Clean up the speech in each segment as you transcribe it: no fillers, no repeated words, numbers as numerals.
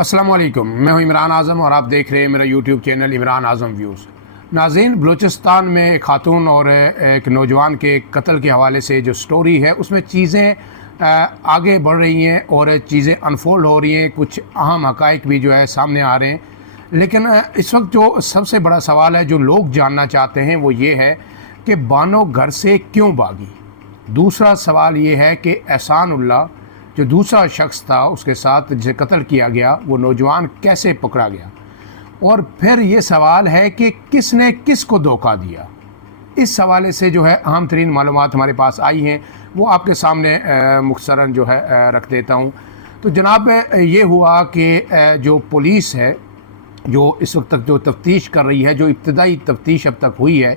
अस्सलामुअलैकुम, मैं हूं इमरान आज़म और आप देख रहे हैं मेरा यूट्यूब चैनल इमरान आज़म व्यूज़। नाज़रीन, बलूचिस्तान में एक खातून और एक नौजवान के कत्ल के हवाले से जो स्टोरी है उसमें चीज़ें आगे बढ़ रही हैं और चीज़ें अनफोल्ड हो रही हैं। कुछ अहम हक़ाइक़ भी जो है सामने आ रहे हैं। लेकिन इस वक्त जो सबसे बड़ा सवाल है जो लोग जानना चाहते हैं वो ये है कि बानो घर से क्यों भागी। दूसरा सवाल ये है कि एहसान उल्लाह जो दूसरा शख्स था उसके साथ जिसे कत्ल किया गया वो नौजवान कैसे पकड़ा गया। और फिर ये सवाल है कि किसने किसको धोखा दिया। इस हवाले से जो है अहम तरीन मालूमात हमारे पास आई हैं, वो आपके सामने मुख्तसरन जो है रख देता हूँ। तो जनाब, ये हुआ कि जो पुलिस है जो इस वक्त तक जो तफ्तीश कर रही है, जो इब्तदाई तफ्तीश अब तक हुई है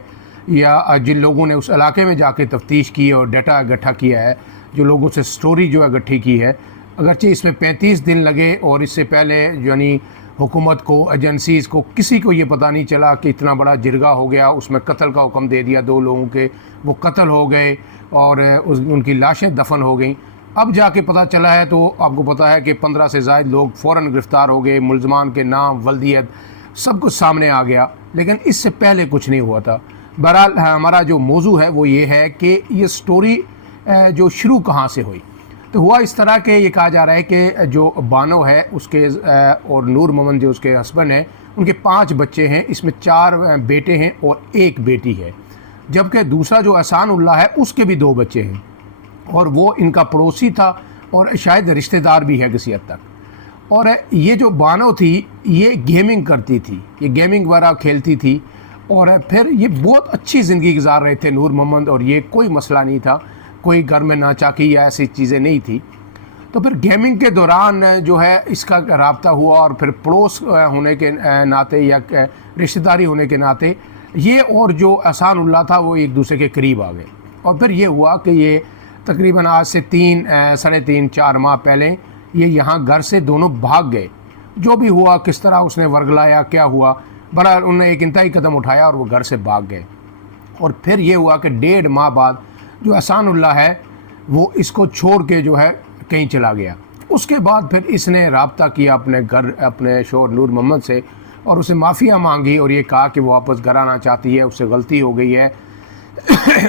या जिन लोगों ने उस इलाके में जाके तफ्तीश की और डाटा इकट्ठा किया है, जो लोगों से स्टोरी जो है इकट्ठी की है, अगरचे इसमें 35 दिन लगे और इससे पहले यानी हुकूमत को, एजेंसीज़ को, किसी को ये पता नहीं चला कि इतना बड़ा जिरगा हो गया। उसमें कत्ल का हुक्म दे दिया 2 लोगों के, वो कत्ल हो गए और उनकी लाशें दफन हो गई। अब जाके पता चला है तो आपको पता है कि 15 से ज़ायद लोग फ़ौरन गिरफ़्तार हो गए, मुल्ज़मान के नाम, वल्दियत सब कुछ सामने आ गया। लेकिन इससे पहले कुछ नहीं हुआ था। बहरहाल हमारा जो मौजू है वो ये है कि ये स्टोरी जो शुरू कहाँ से हुई। तो हुआ इस तरह के, ये कहा जा रहा है कि जो बानो है उसके और नूर मोहम्मद जो उसके हस्बैंड हैं, उनके 5 बच्चे हैं। इसमें 4 बेटे हैं और 1 बेटी है। जबकि दूसरा जो एहसान उल्लाह है उसके भी 2 बच्चे हैं और वो इनका पड़ोसी था और शायद रिश्तेदार भी है किसी हद तक। और ये जो बानो थी ये गेमिंग करती थी, ये गेमिंग वगैरह खेलती थी और फिर ये बहुत अच्छी ज़िंदगी गुजार रहे थे नूर मोहम्मद, और ये कोई मसला नहीं था, कोई घर में नाचाकी या ऐसी चीज़ें नहीं थी। तो फिर गेमिंग के दौरान जो है इसका रब्ता हुआ और फिर पड़ोस होने के नाते या रिश्तेदारी होने के नाते ये और जो एहसान उल्लाह था वो एक दूसरे के करीब आ गए। और फिर ये हुआ कि ये तकरीबन आज से 3-3.5-4 माह पहले ये यहाँ घर से दोनों भाग गए। जो भी हुआ, किस तरह उसने वर्गलाया, क्या हुआ, बहरहाल उन्होंने एक इंतहाई कदम उठाया और वो घर से भाग गए। और फिर ये हुआ कि 1.5 माह बाद जो एहसान उल्लाह है वो इसको छोड़ के जो है कहीं चला गया। उसके बाद फिर इसने रब्ता किया अपने घर, अपने शोहर नूर मोहम्मद से, और उसे माफ़िया मांगी और ये कहा कि वो वापस घर आना चाहती है, उससे गलती हो गई है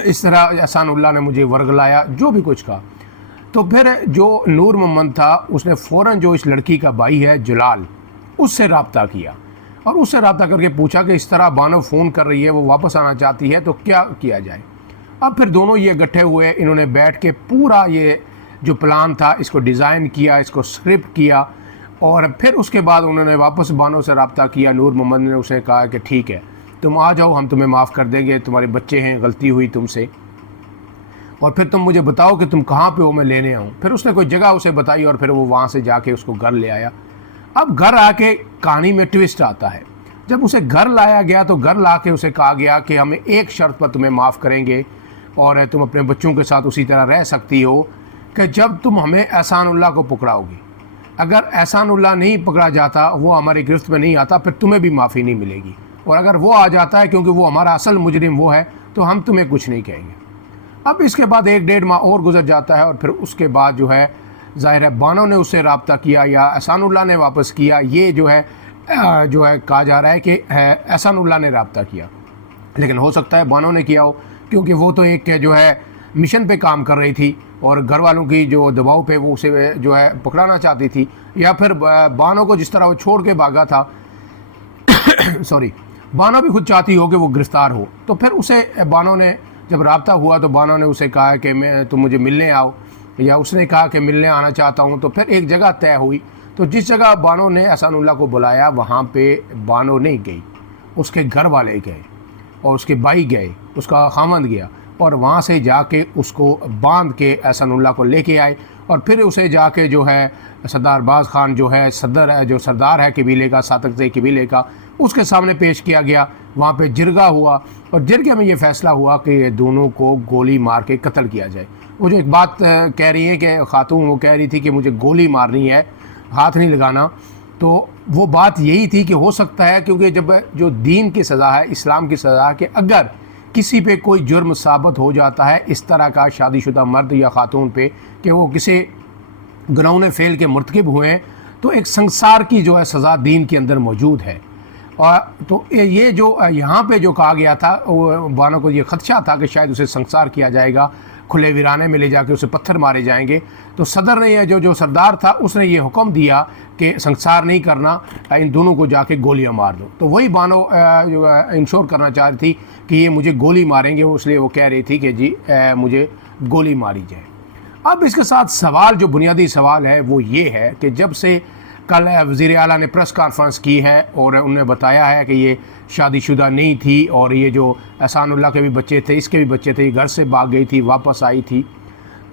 इस तरह एहसान उल्लाह ने मुझे वर्गलाया, जो भी कुछ कहा। तो फिर जो नूर मोहम्मद था उसने फ़ौरन जो इस लड़की का भाई है जलाल, उससे रब्ता किया और उससे रब्ता करके पूछा कि इस तरह बानो फ़ोन कर रही है, वो वापस आना चाहती है, तो क्या किया जाए। अब फिर दोनों ये इकट्ठे हुए, इन्होंने बैठ के पूरा ये जो प्लान था इसको डिज़ाइन किया, इसको स्क्रिप्ट किया और फिर उसके बाद उन्होंने वापस बानो से रब्ता किया। नूर मोहम्मद ने उसे कहा कि ठीक है, तुम आ जाओ, हम तुम्हें माफ़ कर देंगे, तुम्हारे बच्चे हैं, गलती हुई तुमसे, और फिर तुम मुझे बताओ कि तुम कहाँ पे हो, मैं लेने आऊँ। फिर उसने कोई जगह उसे बताई और फिर वो वहाँ से जाके उसको घर ले आया। अब घर आके कहानी में ट्विस्ट आता है। जब उसे घर लाया गया तो घर ला के उसे कहा गया कि हमें एक शर्त पर तुम्हें माफ़ करेंगे और तुम अपने बच्चों के साथ उसी तरह रह सकती हो कि जब तुम हमें एहसान उल्लाह को पकड़ाओगी। अगर एहसान उल्लाह नहीं पकड़ा जाता, वो हमारी गिरफ्त में नहीं आता, फिर तुम्हें भी माफ़ी नहीं मिलेगी, और अगर वो आ जाता है, क्योंकि वो हमारा असल मुजरिम वो है, तो हम तुम्हें कुछ नहीं कहेंगे। अब इसके बाद 1-1.5 माह और गुजर जाता है और फिर उसके बाद जो है ज़ाहिर है बानो ने उससे रब्ता किया या एहसान उल्लाह ने वापस किया। ये जो है कहा जा रहा है कि एहसान उल्लाह ने रब्ता किया, लेकिन हो सकता है बानो ने किया हो, क्योंकि वो तो एक जो है मिशन पे काम कर रही थी और घर वालों की जो दबाव पे वो उसे जो है पकड़ाना चाहती थी, या फिर बानो को जिस तरह वो छोड़ के भागा था सॉरी, बानो भी खुद चाहती हो कि वो गिरफ्तार हो। तो फिर उसे बानो ने जब रब्ता हुआ तो बानो ने उसे कहा कि तुम मुझे मिलने आओ, या उसने कहा कि मिलने आना चाहता हूँ। तो फिर एक जगह तय हुई, तो जिस जगह बानो ने एहसान उल्लाह को बुलाया वहाँ पे बानो नहीं गई, उसके घर वाले गए और उसके भाई गए, उसका खामंद गया और वहाँ से जाके उसको बांध के एहसान उल्लाह को लेके आए और फिर उसे जाके जो है सरदार बाज खान जो है जो सरदार है कबीले का, सातक से कबीले का, उसके सामने पेश किया गया। वहाँ पे जिरगा हुआ और जिरगे में ये फ़ैसला हुआ कि ये दोनों को गोली मार के कत्ल किया जाए। वो जो एक बात कह रही है कि खातून वो कह रही थी कि मुझे गोली मारनी है, हाथ नहीं लगाना, तो वो बात यही थी कि हो सकता है क्योंकि जब जो दीन की सज़ा है, इस्लाम की सज़ा है कि अगर किसी पे कोई जुर्म साबित हो जाता है इस तरह का शादीशुदा मर्द या ख़ातून पे कि वो किसी गुनाहों फ़ेल के मुर्तकिब हुए हैं, तो एक संसार की जो है सज़ा दीन के अंदर मौजूद है। और तो ये जो यहाँ पे जो कहा गया था, वो बानो को ये खदशा था कि शायद उसे संसार किया जाएगा, खुले वीराने में ले जाके उसे पत्थर मारे जाएंगे। तो सदर ने ये जो सरदार था उसने ये हुक्म दिया कि संसार नहीं करना, इन दोनों को जाके गोलियां मार दो। तो वही बानो जो इंश्योर करना चाह रही थी कि ये मुझे गोली मारेंगे, इसलिए वो कह रही थी कि जी मुझे गोली मारी जाए। अब इसके साथ सवाल, जो बुनियादी सवाल है वो ये है कि जब से कल वज़ीर आला ने प्रेस कॉन्फ्रेंस की है और उन्होंने बताया है कि ये शादीशुदा नहीं थी और ये जो एहसानुल्लाह के भी बच्चे थे, इसके भी बच्चे थे, ये घर से भाग गई थी, वापस आई थी।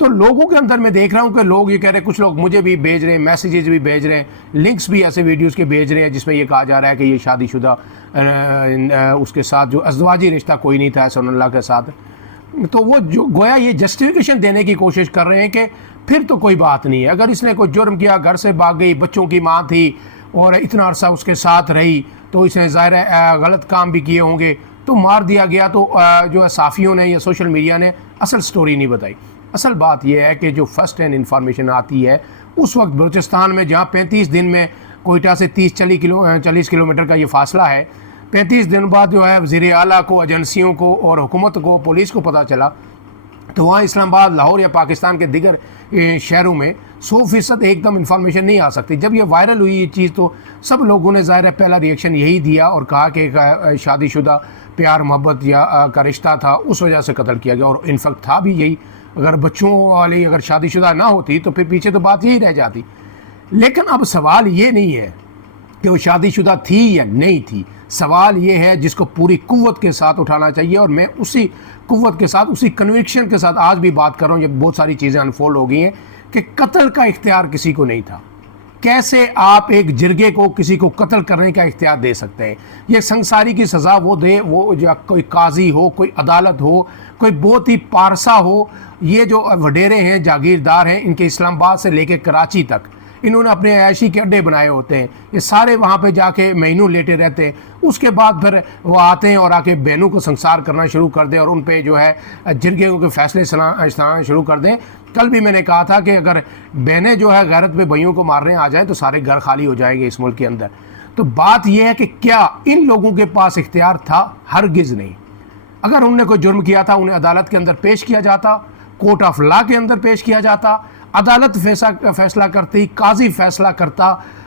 तो लोगों के अंदर मैं देख रहा हूँ कि लोग ये कह रहे हैं, कुछ लोग मुझे भी भेज रहे हैं, मैसेजेस भी भेज रहे हैं, लिंक्स भी ऐसे वीडियोस के भेज रहे हैं जिसमें ये कहा जा रहा है कि ये शादीशुदा उसके साथ जो अज़वाजी रिश्ता कोई नहीं था एहसानुल्लाह के साथ। तो वो जो गोया ये जस्टिफिकेशन देने की कोशिश कर रहे हैं कि फिर तो कोई बात नहीं है, अगर इसने कोई जुर्म किया, घर से भाग गई, बच्चों की माँ थी और इतना अरसा उसके साथ रही, तो इसने ज़ाहिर है गलत काम भी किए होंगे, तो मार दिया गया। तो जो है साफ़ियों ने या सोशल मीडिया ने असल स्टोरी नहीं बताई। असल बात यह है कि जो फर्स्ट हैंड इंफॉर्मेशन आती है उस वक्त बलूचिस्तान में, जहाँ 35 दिन में कोयटा से 40 किलोमीटर का ये फासला है, 35 दिन बाद जो है वज़ीर आला को, एजेंसियों को और हुकूमत को, पुलिस को पता चला, तो वहाँ इस्लामाबाद, लाहौर या पाकिस्तान के दिगर शहरों में 100% एकदम इन्फॉर्मेशन नहीं आ सकती। जब ये वायरल हुई ये चीज़ तो सब लोगों ने ज़ाहिर है पहला रिएक्शन यही दिया और कहा कि शादीशुदा प्यार मोहब्बत या का रिश्ता था, उस वजह से कत्ल किया गया। और इनफैक्ट था भी यही। अगर बच्चों वाली अगर शादीशुदा ना होती तो फिर पीछे तो बात यही रह जाती। लेकिन अब सवाल ये नहीं है कि वो शादीशुदा थी या नहीं थी, सवाल ये है जिसको पूरी कुव्वत के साथ उठाना चाहिए। और मैं उसी कुव्वत के साथ, उसी कन्विक्शन के साथ आज भी बात कर रहा हूँ, जब बहुत सारी चीज़ें अनफोल्ड हो गई हैं कि कत्ल का इख्तियार किसी को नहीं था। कैसे आप एक जिरगे को किसी को कत्ल करने का इख्तियार दे सकते हैं? ये संसारी की सज़ा वो दे, वो या कोई काजी हो, कोई अदालत हो, कोई बहुत ही पारसा हो। ये जो वडेरे हैं, जागीरदार हैं, इनके इस्लामाबाद से लेके कराची तक इन्होंने अपने ऐशी के अड्डे बनाए होते हैं। ये सारे वहाँ पे जाके महीनों लेटे रहते हैं। उसके बाद फिर वो आते हैं और आके बहनों को संसार करना शुरू कर दें और उन पे जो है जिरगे के फैसले सुनाना शुरू कर दें। कल भी मैंने कहा था कि अगर बहनें जो है गैरत पे भाइयों को मारने आ जाएं तो सारे घर खाली हो जाएंगे इस मुल्क के अंदर। तो बात यह है कि क्या इन लोगों के पास इख्तियार था? हरगिज़ नहीं। अगर उन्होंने कोई जुर्म किया था, उन्हें अदालत के अंदर पेश किया जाता, कोर्ट ऑफ लॉ के अंदर पेश किया जाता, अदालत फैसला करती, काजी फैसला करता,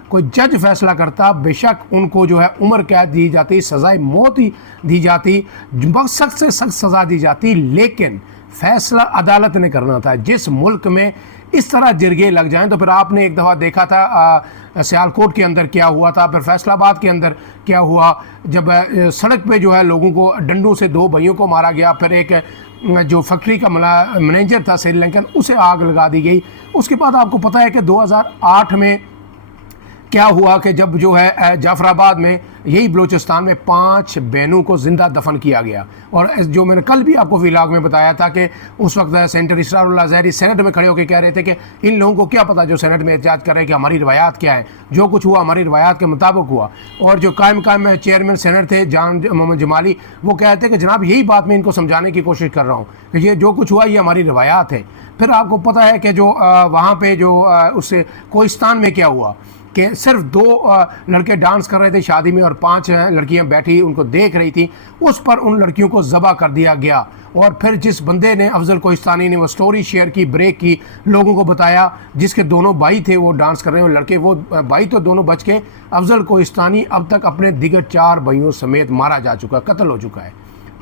कोई जज फैसला करता, बेशक उनको जो है उम्र कैद दी जाती, सज़ाए मौत ही दी जाती, सख्त से सख्त सज़ा दी जाती। लेकिन फैसला अदालत ने करना था। जिस मुल्क में इस तरह जिरगे लग जाएं, तो फिर आपने एक दफ़ा देखा था सियालकोट के अंदर क्या हुआ था, फिर फैसलाबाद के अंदर क्या हुआ, जब सड़क पे जो है लोगों को डंडों से 2 भाइयों को मारा गया। फिर एक जो फैक्ट्री का मैनेजर था श्रीलंकन, उसे आग लगा दी गई। उसके बाद आपको पता है कि 2008 में क्या हुआ कि जब जो है जाफराबाद में, यही बलूचिस्तान में 5 बहनों को ज़िंदा दफन किया गया। और जो मैंने कल भी आपको व्लॉग में बताया था कि उस वक्त सेनेटर इसरारुल्लाह ज़हरी सेनेट में खड़े होकर कह रहे थे कि इन लोगों को क्या पता जो सेनेट में एहतजाज कर रहे हैं कि हमारी रवायात क्या है, जो कुछ हुआ हमारी रवायात के मुताबिक हुआ। और जो कायम चेयरमैन सेनेट थे जान मोहम्मद जमाली, वो कहते हैं कि जनाब यही बात मैं इनको समझाने की कोशिश कर रहा हूँ कि ये जो कुछ हुआ ये हमारी रवायात है। फिर आपको पता है कि जो वहाँ पर जो उससे कोहिस्तान में क्या हुआ कि सिर्फ 2 लड़के डांस कर रहे थे शादी में और 5 लड़कियां बैठी उनको देख रही थी, उस पर उन लड़कियों को ज़बह कर दिया गया। और फिर जिस बंदे ने, अफजल कोहिस्तानी ने वो स्टोरी शेयर की, ब्रेक की, लोगों को बताया, जिसके दोनों भाई थे वो डांस कर रहे हैं लड़के, वो भाई तो दोनों बच के, अफजल कोहिस्तानी अब तक अपने दिगर 4 भाइयों समेत मारा जा चुका, कत्ल हो चुका है।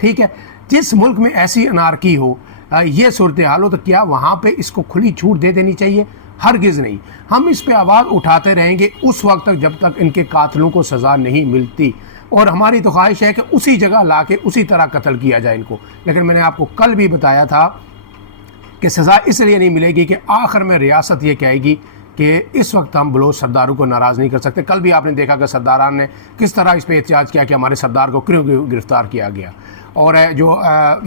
ठीक है, जिस मुल्क में ऐसी अनारकी हो, ये सूरत हाल हो, तो क्या वहाँ पर इसको खुली छूट दे देनी चाहिए? हरगिज़ नहीं। हम इस पे आवाज़ उठाते रहेंगे उस वक्त तक जब तक इनके कातिलों को सज़ा नहीं मिलती। और हमारी तो ख्वाहिश है कि उसी जगह ला के उसी तरह कत्ल किया जाए इनको। लेकिन मैंने आपको कल भी बताया था कि सज़ा इसलिए नहीं मिलेगी कि आखिर में रियासत ये कहेगी कि इस वक्त हम बलोच सरदारों को नाराज़ नहीं कर सकते। कल भी आपने देखा कि सरदारान ने किस तरह इस पर एहतजाज किया कि हमारे सरदार को क्यों गिरफ़्तार किया गया। और जो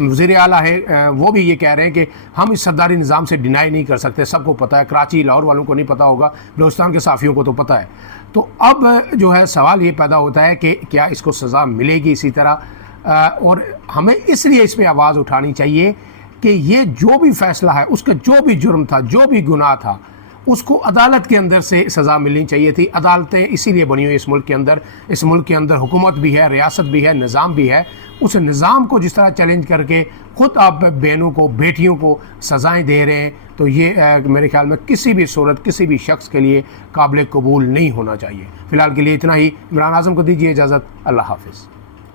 वज़ीर आला है वो भी ये कह रहे हैं कि हम इस सरदारी निज़ाम से डिनाई नहीं कर सकते, सबको पता है, कराची लाहौर वालों को नहीं पता होगा, बलूचिस्तान के साफ़ियों को तो पता है। तो अब जो है सवाल ये पैदा होता है कि क्या इसको सज़ा मिलेगी इसी तरह। और हमें इसलिए इस पर आवाज़ उठानी चाहिए कि ये जो भी फ़ैसला है, उसका जो भी जुर्म था, जो भी गुनाह था, उसको अदालत के अंदर से सज़ा मिलनी चाहिए थी। अदालतें इसीलिए बनी हुई इस मुल्क के अंदर, इस मुल्क के अंदर हुकूमत भी है, रियासत भी है, निज़ाम भी है। उस निज़ाम को जिस तरह चैलेंज करके ख़ुद आप बहनों को, बेटियों को सज़ाएँ दे रहे हैं, तो ये मेरे ख्याल में किसी भी सूरत, किसी भी शख्स के लिए काबिल कबूल नहीं होना चाहिए। फ़िलहाल के लिए इतना ही। इमरान आज़म को दीजिए इजाज़त। अल्लाह हाफ़िज़।